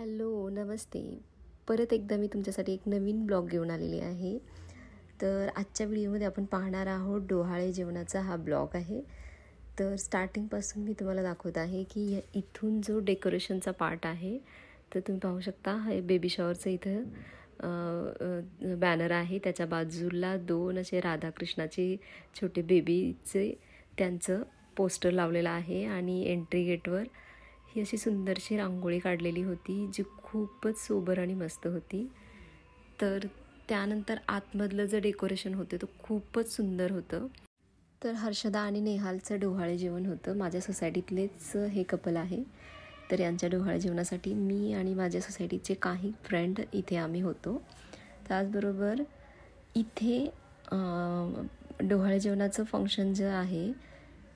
Hello, नमस्ते. परत एकदा मी तुमच्यासाठी एक नवीन ब्लॉग घेऊन आलेली आहे. तर आजच्या व्हिडिओमध्ये आपण पाहणार आहोत डोहाळे जेवणाचा हा ब्लॉग आहे. तर स्टार्टिंगपासून मी तुम्हाला दाखवत आहे की इथून जो डेकोरेशनचा पार्ट आहे, तर तुम्ही पाहू शकता हे बेबी शॉवरचं इथं बॅनर आहे. त्याच्या बाजूला 2 असे राधाकृष्णाचे छोटे बेबीचे त्यांचं पोस्टर लावलेलं आहे आणि एंट्री गेटवर ही अशी सुंदरशी रांगोळी काढलेली होती, जी खूपच सोबर आणि मस्त होती. तर त्यानंतर आतमधलं जे डेकोरेशन होतं ते खूपच सुंदर होतं. तर हर्षदा आणि नेहालचं डोहाळे जेवण होतं. माझ्या सोसायटीतलेच हे कपल आहे. तर यांच्या डोहाळे जेवणासाठी मी आणि माझ्या सोसायटीचे काही फ्रेंड इथे आम्ही होतो. त्याचबरोबर इथे डोहाळे जेवणाचं फंक्शन जे आहे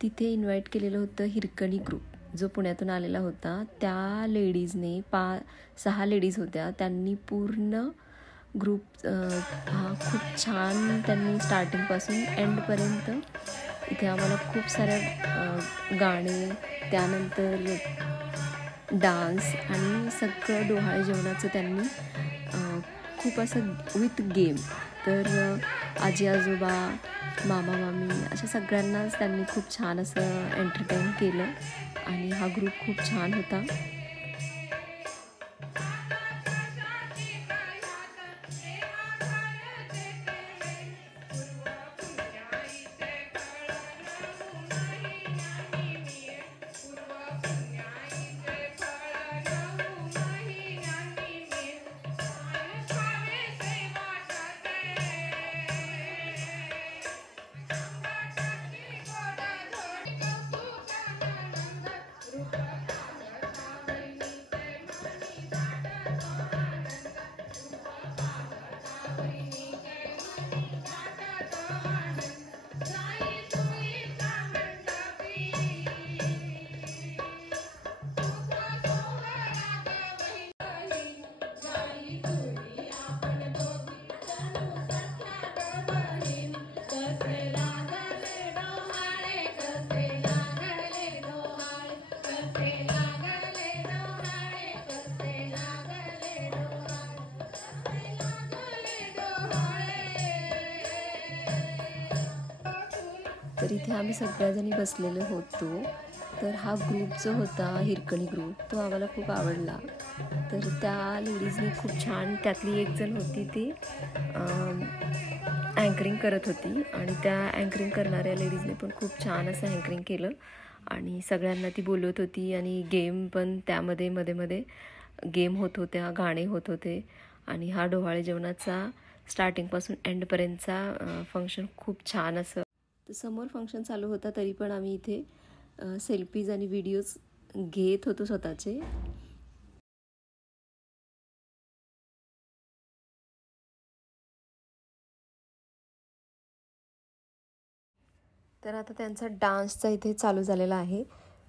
तिथे इन्व्हाइट केलेलं होतं हिरकणी ग्रुप, जो पुण्यातून आलेला होता. त्या लेडीजने 6 लेडीज होत्या. त्यांनी पूर्ण ग्रुप हा खूप छान त्यांनी स्टार्टिंगपासून एंडपर्यंत इथे आम्हाला खूप साऱ्या गाणे, त्यानंतर डान्स आणि सगळं डोहाळे जेवणाचं त्यांनी खूप असं विथ गेम. तर आजी आजोबा, मामा मामी अशा सगळ्यांनाच त्यांनी खूप छान असं एंटरटेन केलं आणि हा ग्रुप खूप छान होता. तर इथे आम्ही सगळ्याजणी बसलेलो होतो. तर हा ग्रुप जो होता हिरकणी ग्रुप, तो आम्हाला खूप आवडला. तर त्या लेडीजनी खूप छान, त्यातली एक जण होती ती अँकरिंग करत होती आणि त्या अँकरिंग करणाऱ्या लेडीजने पण खूप छान असं अँकरिंग केलं आणि सगळ्यांना ती बोलवत होती आणि गेम पण त्यामध्ये मध्ये गेम होत होत्या, गाणे होत होते आणि हा डोहाळे जेवणाचा स्टार्टिंगपासून एंडपर्यंतचा फंक्शन खूप छान असं. तर समोर फंक्शन चालू होता तरी पण आम्ही इथे सेल्फीज आणि व्हिडिओज घेत होतो स्वतःचे. तर आता त्यांचा डान्सचा इथे चालू झालेला आहे.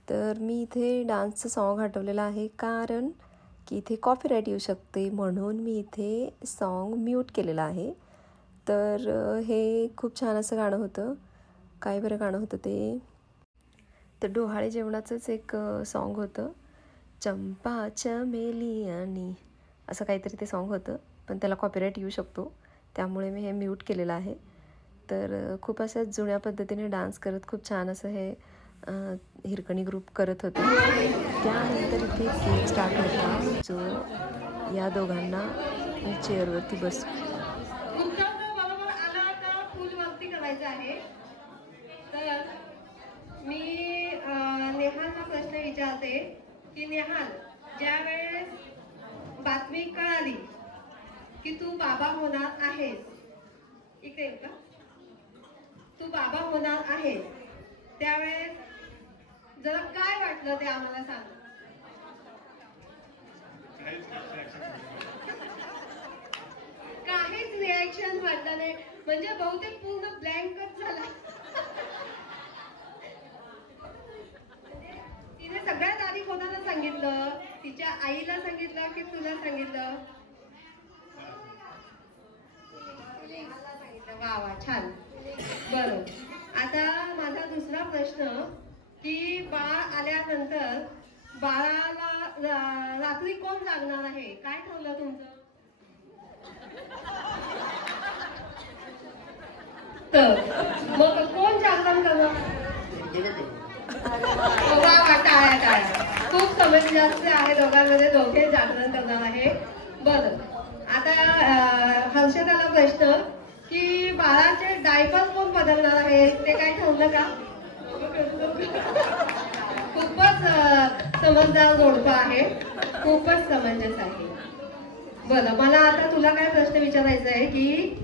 तर मी इथे डान्सचं सॉन्ग हटवलेलं आहे, कारण की इथे कॉपीराईट येऊ शकते, म्हणून मी इथे सॉन्ग म्यूट केलेलं आहे. तर हे खूप छान असं गाणं होतं. काय बरं गाणं होतं ते? तर डोहाळे जेवणाचंच एक सॉन्ग होतं, चंपा चमेली आणि असं काहीतरी ते सॉन्ग होतं, पण त्याला कॉपीराईट येऊ शकतो, त्यामुळे मी हे म्यूट केलेलं आहे. तर खूप असं जुन्या पद्धतीने डान्स करत खूप छान असं हे हिरकणी ग्रुप करत होते. त्यानंतर इथे केक स्टार्ट होता, जो या दोघांना चेअरवरती बसू. तर मी नेहालचा प्रश्न विचारते की नेहाल, ज्या वेळेस बातमी कळाली की तू बाबा होणार आहेस, इकडे का, तू बाबा होणार आहेस, त्यावेळेस जरा काय वाटलं ते आम्हाला सांग. काहीच रिॲक्शन वाटलं नाही, म्हणजे बहुतेक पूर्ण ब्लँकच झाला. तिने सगळ्यात आधी कोणाला सांगितलं? तिच्या आईला सांगितलं की तुला सांगितलं? सांगितलं. वा वा, छान. बरं, आता माझा दुसरा प्रश्न की बाळ आल्यानंतर बाळाला रात्री कोण जागणार आहे? काय ठरलं तुमचं? तर मग कोण जागरण करणार? वा वा, टाळ्या टाळ्या. खूप समंजस्य आहे दोघांमध्ये, दोघे जागरण करणार आहे. बरं, आता हर्षदाला प्रश्न की बाळाचे डायपर कोण बदलणार आहे, ते काय ठरलं का? खूपच समजदार जोडपं आहे, खूपच समंजस आहे. बरं, मला आता तुला काय प्रश्न विचारायचा आहे की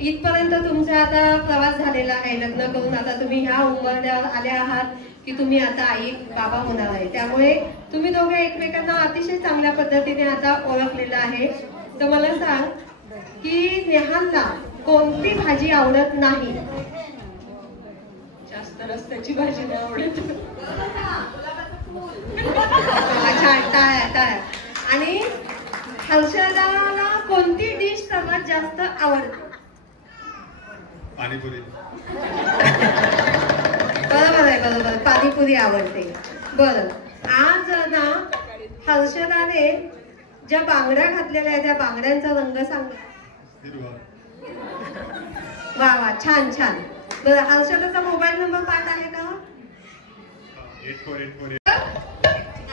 इथपर्यंत तुमचा आता प्रवास झालेला आहे, लग्न करून आता तुम्ही ह्या उंबरठ्यावर आले आहात की तुम्ही आता आई बाबा होणार आहे. त्यामुळे तुम्ही दोघे एकमेकांना अतिशय चांगल्या पद्धतीने आता ओळखलेलं आहे. तर मला सांग की नेहालला कोणती भाजी आवडत नाही? जास्त रस्त्याची भाजी नाही आवडत. छान, टाळ्या टाळ्या. आणि हर्षदाला कोणती डिश सर्वात जास्त आवडते? पाणीपुरी. बरोबर आहे, बरोबर, पाणीपुरी आवडते. बरं, आज ना हर्षदाने ज्या बांगड्या घातलेल्या आहेत त्या बांगड्यांचा रंग सांग. हिरवा. वा वा, छान छान. बरं, हर्षदाचा मोबाईल नंबर पाठ आहे का? 8484.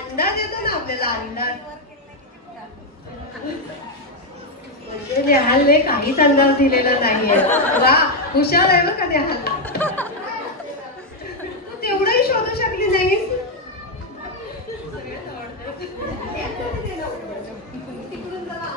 अंदाज येतो ना आपल्याला, अंदाज. म्हणजे नेहालने काहीच अंदाज दिलेला नाहीये. वा, हुशार आहे बरं का नेहाल. तू तेवढंही शोधू शकली नाहीस. तिकडून जरा